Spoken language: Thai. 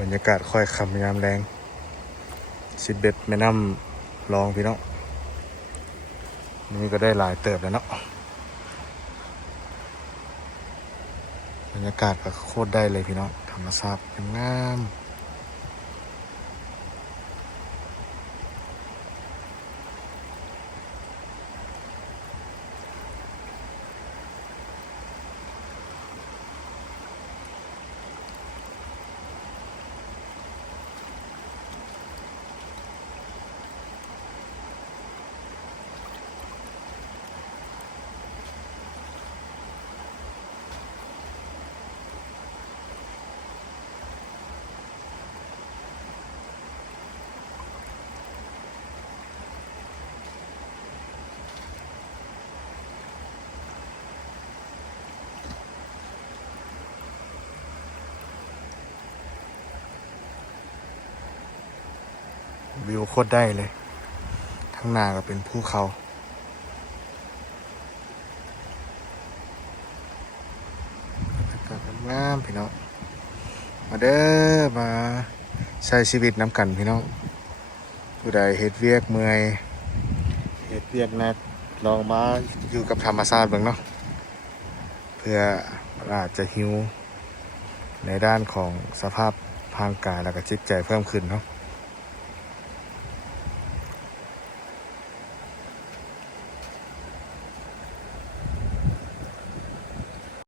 บรรยากาศค่อยค่ำยามแรงสิบเบ็ดแม่น้ำลองพี่น้องนี่ก็ได้หลายเติบแล้วเนาะบรรยากาศก็โคตรได้เลยพี่น้องธรรมชาติงามวิวโคตรได้เลยทั้งหน้าก็เป็นภูเขาบรรยากาศงามพี่น้องมาเด้อมาใช้ชีวิตน้ำกันพี่น้องผู้ใดเฮ็ดเวียกเมื่อยเฮ็ดเวียกหนักลองมาอยู่กับธรรมชาติเบิ่งเนาะเพื่ออาจจะหิวในด้านของสภาพร่างกายและก็จิตใจเพิ่มขึ้นเนาะ